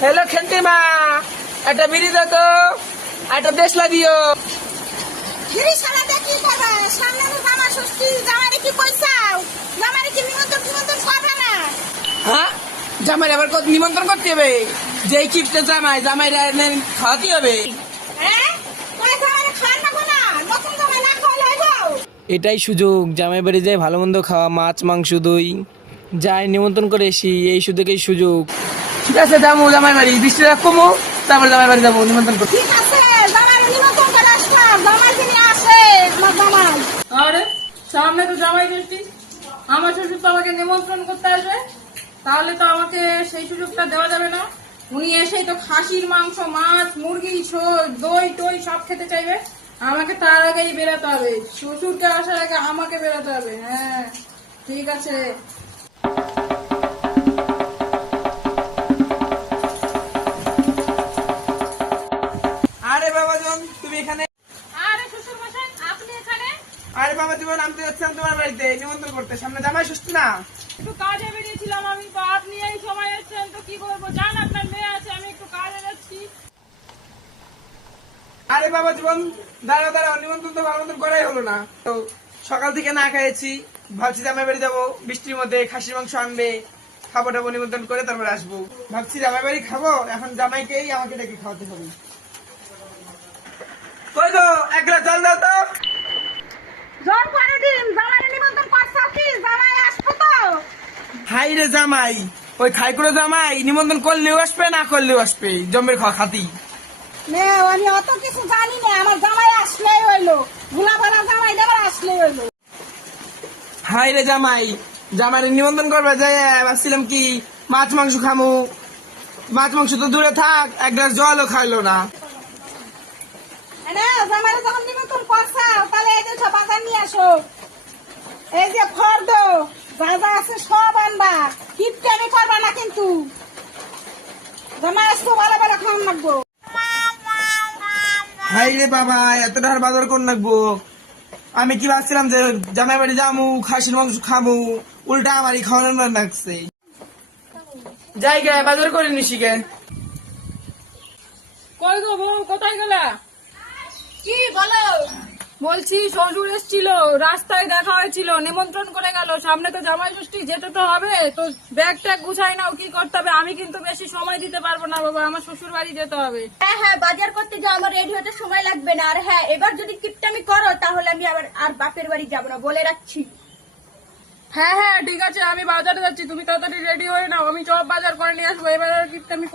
Hello খেন্তি মা, একটা বিড়ি দাও তো, একটা দেশলা দিও। গিরি সালাদে কি করবে? সামনে জামা ষষ্ঠী, জামাইরে কি কইছাও? জামাইরে কি নিমন্ত্রণ করবে না? হ্যাঁ, জামাই আবার কত নিমন্ত্রণ করতে হবে? যে কিপটে জামাই খাওয়াতে হবে। হ্যাঁ, কই জামাইরে খাওয়ান না না, নতুন জামাই না খাওয়ালে হইবো? এটাই সুযোগ, জামাই বাড়ি যায় ভালো মন্দ খাওয়া, মাছ মাংস দই যাই নিমন্ত্রণ করে এসি, এই সুযোগেই সুযোগ। ঠিক আছে, যাবো জামাই বাড়ি, বৃষ্টিটা কমো, তারপর জামাই বাড়ি যাবো নিমন্ত্রণ করতে। ঠিক আছে, জামাইরে নিমন্ত্রণ করে আসলাম, জামাইকে নিয়ে আসে, তোমার জামাই। আরে সামনে তো জামাই ষষ্ঠী, আমার শ্বশুর তো আমাকে নিমন্ত্রণ করতে আসবে, তাহলে তো আমাকে সেই সুযোগটা দেওয়া যাবে না। উনি এসেই তো খাসির মাংস, মাছ, মুরগি, দই টই সব খেতে চাইবে। আমাকে তার আগেই বেরোতে হবে, শ্বশুরকে আসার আগে আমাকে বেরোতে হবে। হ্যাঁ ঠিক আছে। আরে বাবা জন, তুমি এখানে? আরে শ্বশুর মশাই, আপনি এখানে? আরে বাবা জীবন, আমি তো যাচ্ছিলাম তোমার বাড়িতে নিমন্ত্রণ করতে, সামনে জামাই ষষ্ঠী না? একটু কাজে বেরিয়েছিলাম আমি, তো আপনি এই সময় এসেছেন, তো কি করবো? জান আপনার মেয়ে আছে, আমি একটু কাজে যাচ্ছি। আরে বাবা জীবন, দাঁড়াও, নিমন্ত্রণ তো ভালো মতন করাই হলো না। তো সকাল থেকে না খাইছি, ভাবছি জামাই বাড়ি যাবো, বৃষ্টির মধ্যে খাসির মাংস আনবে, খাবো টাবো নিমন্ত্রণ করে তারপরে আসবো। ভাবছি জামাই বাড়ি খাবো, এখন জামাইকেই আমাকে ডেকে খাওয়াতে হবে। কই গো, এক গ্লাস জল দাও তো। জোর করে দিন, জামাইরে নিমন্ত্রণ করছাও কি? জামাই আসবে তো? হাই রে জামাই, ওই খাই করে জামাই নিমন্ত্রণ করলেও আসবে, না করলেও আসবে, জমের খাওয়া খাতি। নে, আমি অত কিছু জানি না, আমার জামাই আসলেই হইলো, ভুলাভালা জামাই দেবার আসলেই হইলো। হাই রে জামাই, জামাইরে নিমন্ত্রণ করবে যে ভাবছিলাম কি মাছ মাংস খামু, মাছ মাংস তো দূরে থাক, এক গ্লাস জলও খাইলো না। না, জামাইরে যখন নিমন্ত্রণ করছাও, তাহলে এই যে সব বাজার নিয়ে আসো। এই যে ফর্দ, যা যা আছে সব আনবা, কিপটামি করবা না কিন্তু। জামাই আসবো, ভালো ভালো খাওয়ান লাগবো। হাই রে বাবা, এত টাকার বাজার কোন রাখবো? আমি কি ভাবছিলাম যে জামাই বাড়ি যামু, খাসির মাংস খামু, উল্টা আমারই খাওয়ানোর লাগছে। যাই গে, বাজার করে নিছি গে। কই গো বউ, কোথায় গেলা? কি বলো? বলছি শ্বশুর এসেছিল, রাস্তায় দেখা হয়েছিল, নিমন্ত্রণ করে গেল, সামনে তো জামাই ষষ্ঠী, যেতে তো হবে। তো ব্যাগ ট্যাগ গুছাই নাও, কি করতে হবে? আমি কিন্তু বেশি সময় দিতে পারবো না বাবা, আমার শ্বশুর বাড়ি যেতে হবে। হ্যাঁ, বাজার করতে যাও, আমার রেডি হতে সময় লাগবে না। আর হ্যাঁ, এবার যদি কিপটামি করো তাহলে আমি আবার আর বাপের বাড়ি যাবো না, বলে রাখছি। হ্যাঁ ঠিক আছে, আমি বাজারে যাচ্ছি, তুমি তাড়াতাড়ি রেডি হয়ে নাও, আমি সব বাজার করে নিয়ে আসবো, এবার আর কিপটামি